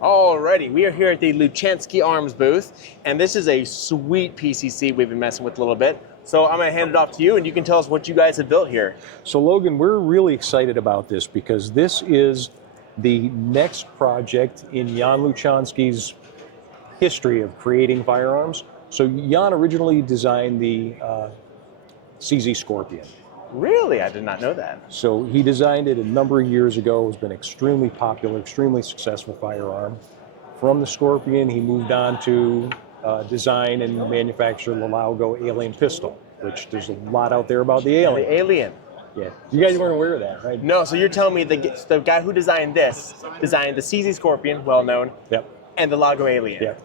Alrighty, we are here at the Luchansky Arms booth, and this is a sweet PCC we've been messing with a little bit. So I'm going to hand it off to you, and you can tell us what you guys have built here. So Logan, we're really excited about this because this is the next project in Jan Luchansky's history of creating firearms. So Jan originally designed the CZ Scorpion. Really? I did not know that. So he designed it a number of years ago. It's been extremely popular, extremely successful firearm. From the Scorpion, he moved on to design and manufacture the Laogo Alien pistol, which there's a lot out there about the Alien. The Alien. Yeah. You guys weren't aware of that, right? No, so you're telling me the guy who designed this designed the CZ Scorpion, well known, Yep. and the Laogo Alien. Yep.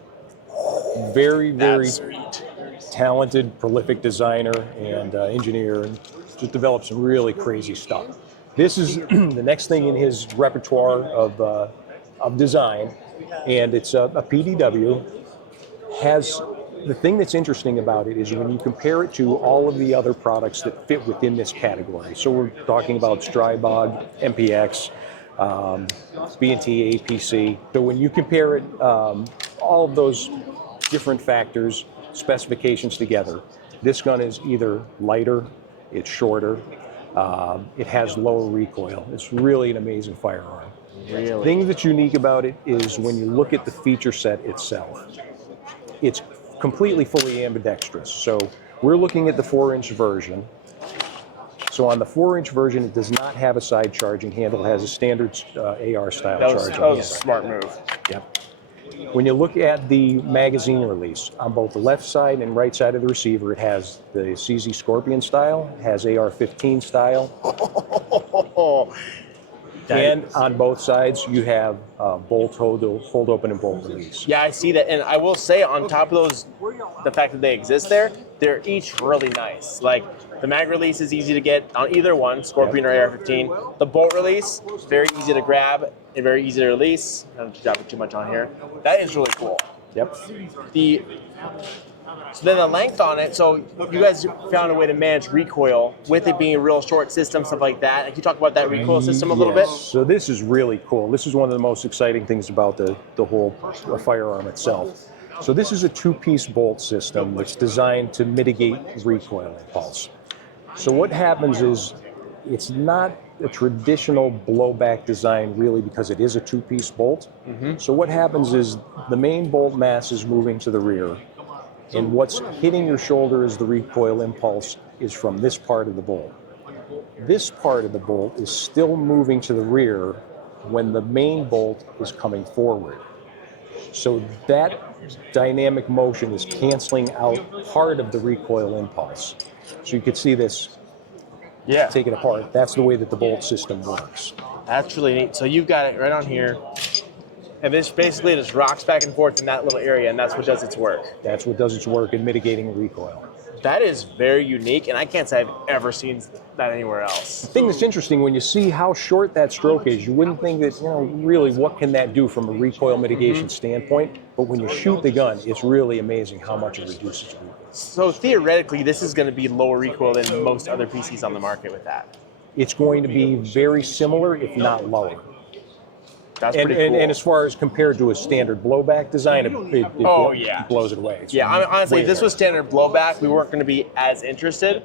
Very, very That's sweet. talented, prolific designer and engineer, and just developed some really crazy stuff. This is the next thing in his repertoire of design, and it's a PDW. Has the thing that's interesting about it is when you compare it to all of the other products that fit within this category. So we're talking about Strybog, MPX, B&T, APC. So when you compare it, all of those different factors, specifications together, this gun is either lighter, it's shorter, it has lower recoil. It's really an amazing firearm. Really? The thing that's unique about it is when you look at the feature set itself, it's completely fully ambidextrous. So we're looking at the 4-inch version. So on the 4-inch version, it does not have a side charging handle. It has a standard AR style charging handle. That was a smart move. Yep. When you look at the magazine release, on both the left side and right side of the receiver, it has the CZ Scorpion style, it has AR-15 style. And on both sides, you have bolt hold open and bolt release. Yeah, I see that, and I will say on top of those, the fact that they exist there, they're each really nice. Like the mag release is easy to get on either one, Scorpion or AR-15. The bolt release, very easy to grab and very easy to release. I don't drop it too much on here. That is really cool. Yep. So then the length on it, so you guys found a way to manage recoil with it being a real short system, stuff like that. Can you talk about that recoil system a little bit? So this is really cool. This is one of the most exciting things about the whole firearm itself. So this is a 2-piece bolt system that's designed to mitigate recoil impulse. So what happens is it's not a traditional blowback design really because it is a 2-piece bolt. Mm-hmm. So what happens is the main bolt mass is moving to the rear, and what's hitting your shoulder as the recoil impulse is from this part of the bolt. This part of the bolt is still moving to the rear when the main bolt is coming forward. So that dynamic motion is canceling out part of the recoil impulse. So you could see this, take it apart. That's the way that the bolt system works. That's really neat. So you've got it right on here. And this basically just rocks back and forth in that little area, and that's what does its work. That's what does its work in mitigating recoil. That is very unique, and I can't say I've ever seen that anywhere else. The thing that's interesting, when you see how short that stroke is, you wouldn't think that, really what can that do from a recoil mitigation standpoint? But when you shoot the gun, it's really amazing how much it reduces recoil. So theoretically, this is going to be lower recoil than most other PCs on the market with that. It's going to be very similar, if not lower. That's pretty cool. And as far as compared to a standard blowback design, it blows it away. It's honestly, if this was standard blowback, we weren't going to be as interested,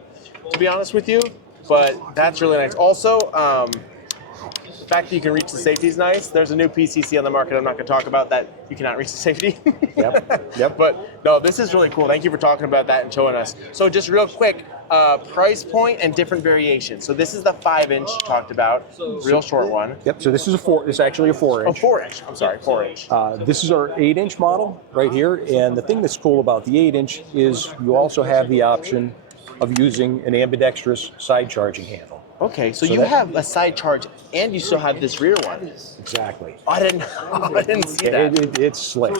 to be honest with you. But that's really nice. Also, the fact that you can reach the safety is nice. There's a new PCC on the market I'm not going to talk about that you cannot reach the safety. Yep. But no, this is really cool. Thank you for talking about that and showing us. So just real quick, price point and different variations. So this is the 5-inch talked about, real short one. Yep. So this is it's actually a 4-inch. Oh, 4-inch. I'm sorry, 4-inch. This is our 8-inch model right here, and the thing that's cool about the 8-inch is you also have the option of using an ambidextrous side charging handle. Okay, so you have a side charge and you still have this rear one. Exactly. I didn't see that. It's slick.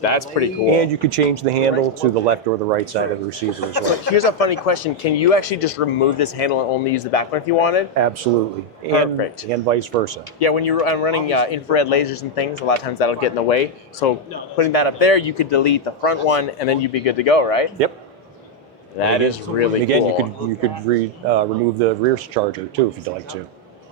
That's pretty cool. And you could change the handle to the left or the right side of the receiver as well. So here's a funny question. Can you actually just remove this handle and only use the back one if you wanted? Absolutely. Perfect. And vice versa. Yeah, when you're running infrared lasers and things, a lot of times that'll get in the way. So putting that up there, you could delete the front one and then you'd be good to go, right? Yep. That is really cool. Again, cool. you could remove the rear charger too if you'd like to.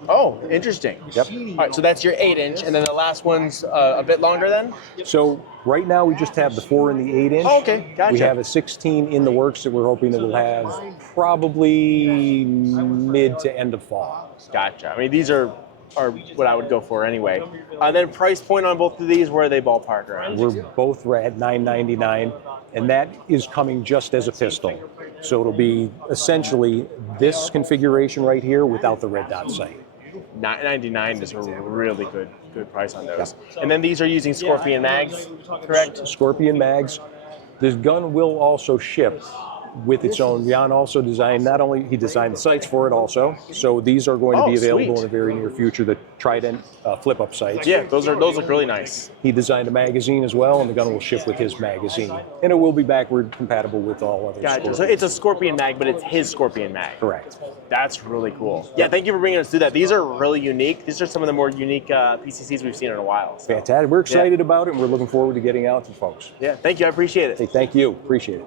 Oh, interesting. Yep. All right, so that's your 8-inch, and then the last one's a bit longer then? So right now we just have the 4 and the 8-inch. Oh, okay, gotcha. We have a 16 in the works that we're hoping that we'll have probably mid to end of fall. Gotcha. I mean, these are what I would go for anyway. Then price point on both of these, where are they ballpark around? We're both at $9.99, and that is coming just as a pistol. So it'll be essentially this configuration right here without the red dot sight. $9.99 is a really good price on those. And then these are using Scorpion mags, correct? Scorpion mags. This gun will also ship with its own. Jan also designed, he designed the sights for it also. So these are going to be available in the very near future, the Trident flip-up sights. Yeah, those look really nice. He designed a magazine as well, and the gun will ship with his magazine. And it will be backward compatible with all other Gotcha. Scorpions. So it's a Scorpion mag, but it's his Scorpion mag. Correct. That's really cool. Yeah, thank you for bringing us through that. These are really unique. These are some of the more unique PCCs we've seen in a while. So. Fantastic. We're excited about it, and we're looking forward to getting out to folks. Yeah, thank you. I appreciate it. Hey, thank you. Appreciate it.